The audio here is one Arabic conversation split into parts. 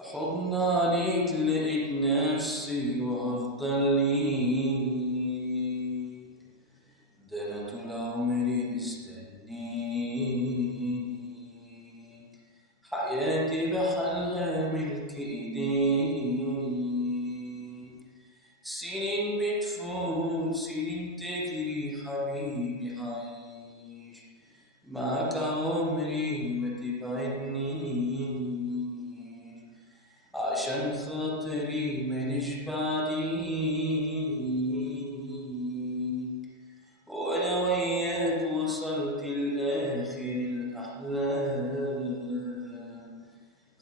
حضن عليك لقيت نفسي وهفضل ليك، ده أنا طول عمري مستنيك، حياتي بحالها ملك إيديك، سنين بتفوت سنين تجري حبيبي عايش معاك عمري ما تبعدنيش، عشان خاطري ماليش بعديك، وأنا وياك وصلت لآخر الأحلام،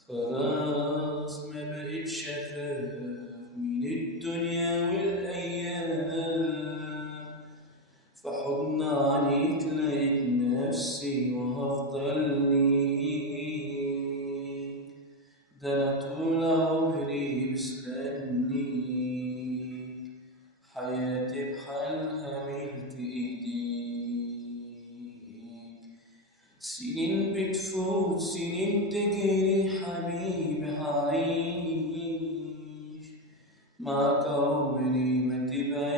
خلاص ما بقتش أخاف من الدنيا والأيام، في حضن عليك لقيت نفسي وهفضل ليك، ده أنا طول عمري مستنيك، حياتي بحالها ملك إيديك، سنين بتفوت سنين تجري حبيبي هعيش معاك عمري ما تبعد.